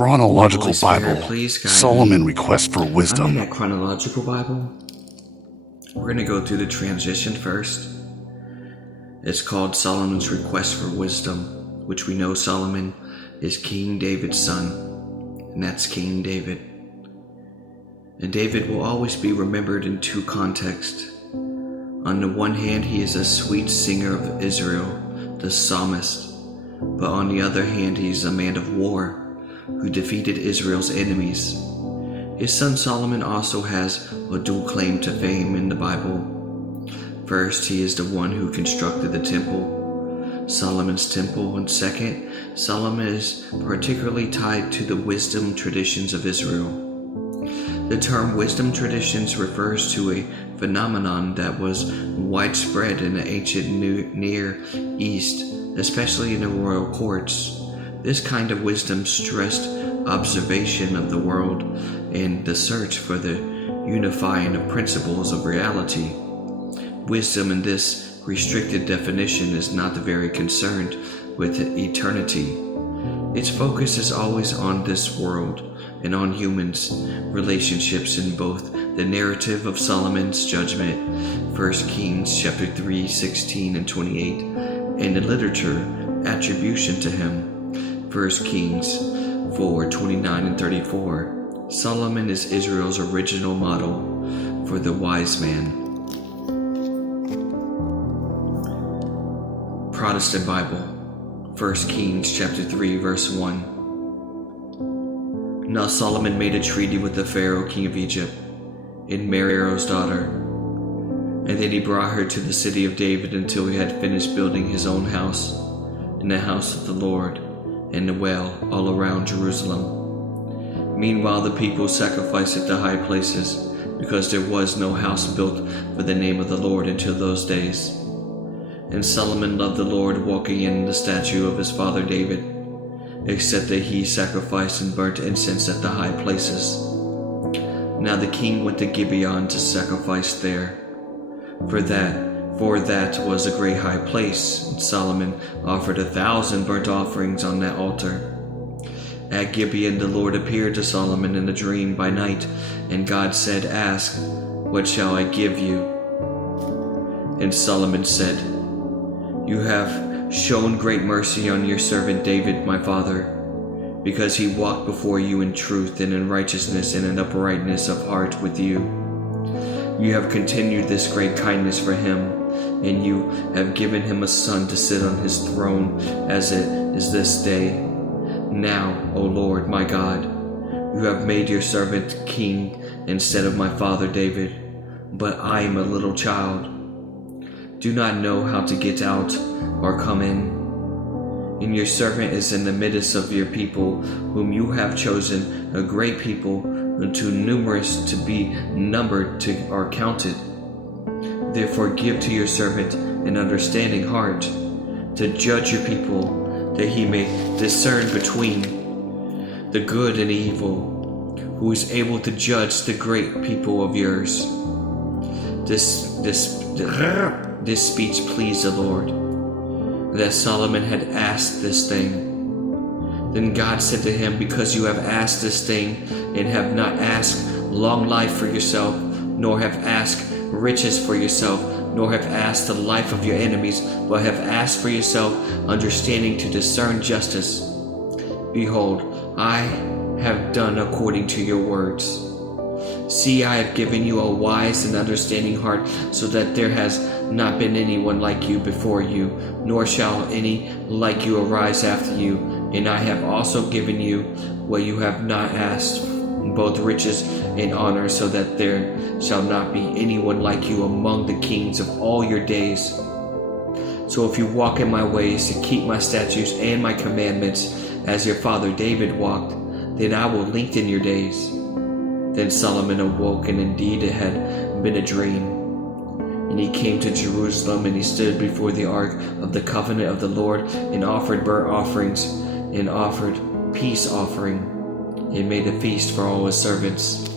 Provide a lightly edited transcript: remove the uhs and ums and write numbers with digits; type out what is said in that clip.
Chronological Spirit, Bible, please guide Solomon me. Request for I'm in Wisdom. that chronological Bible. We're going to go through the transition first. It's called Solomon's Request for Wisdom, which we know Solomon is King David's son, and that's King David. And David will always be remembered in two contexts. On the one hand, he is a sweet singer of Israel, the psalmist, but on the other hand, he's a man of war who defeated Israel's enemies. His son Solomon also has a dual claim to fame in the Bible. First, he is the one who constructed the temple, Solomon's temple, and second, Solomon is particularly tied to the wisdom traditions of Israel. The term wisdom traditions refers to a phenomenon that was widespread in the ancient Near East, especially in the royal courts. This kind of wisdom stressed observation of the world and the search for the unifying of principles of reality. Wisdom in this restricted definition is not very concerned with eternity. Its focus is always on this world and on humans' relationships in both the narrative of Solomon's judgment, 1 Kings chapter 3, 16 and 28, and the literature attribution to him, 1 Kings 4, 29 and 34. Solomon is Israel's original model for the wise man. Protestant Bible, 1 Kings chapter 3, verse 1. Now Solomon made a treaty with the Pharaoh, king of Egypt, and married Pharaoh's daughter. And then he brought her to the city of David until he had finished building his own house, and the house of the Lord, and the well all around Jerusalem. Meanwhile the people sacrificed at the high places, because there was no house built for the name of the Lord until those days. And Solomon loved the Lord, walking in the statute of his father David, except that he sacrificed and burnt incense at the high places. Now the king went to Gibeon to sacrifice there, for that was a great high place, and Solomon offered 1,000 burnt offerings on that altar. At Gibeon the Lord appeared to Solomon in a dream by night, and God said, "Ask, what shall I give you?" And Solomon said, "You have shown great mercy on your servant David my father, because he walked before you in truth and in righteousness and in uprightness of heart with you. You have continued this great kindness for him, and you have given him a son to sit on his throne as it is this day. Now, O Lord my God, you have made your servant king instead of my father David, but I am a little child. Do not know how to get out or come in. And your servant is in the midst of your people, whom you have chosen, a great people, too numerous to be numbered or counted. Therefore give to your servant an understanding heart, to judge your people, that he may discern between the good and evil, who is able to judge the great people of yours." This speech pleased the Lord, that Solomon had asked this thing. Then God said to him, "Because you have asked this thing, and have not asked long life for yourself, nor have asked riches for yourself, nor have asked the life of your enemies, but have asked for yourself understanding to discern justice, behold, I have done according to your words. See, I have given you a wise and understanding heart, so that there has not been anyone like you before you, nor shall any like you arise after you. And I have also given you what you have not asked, both riches and honor, so that there shall not be anyone like you among the kings of all your days. So if you walk in my ways to keep my statutes and my commandments, as your father David walked, then I will lengthen your days." Then Solomon awoke, and indeed it had been a dream. And he came to Jerusalem, and he stood before the ark of the covenant of the Lord, and offered burnt offerings, and offered peace offering, and made a feast for all his servants.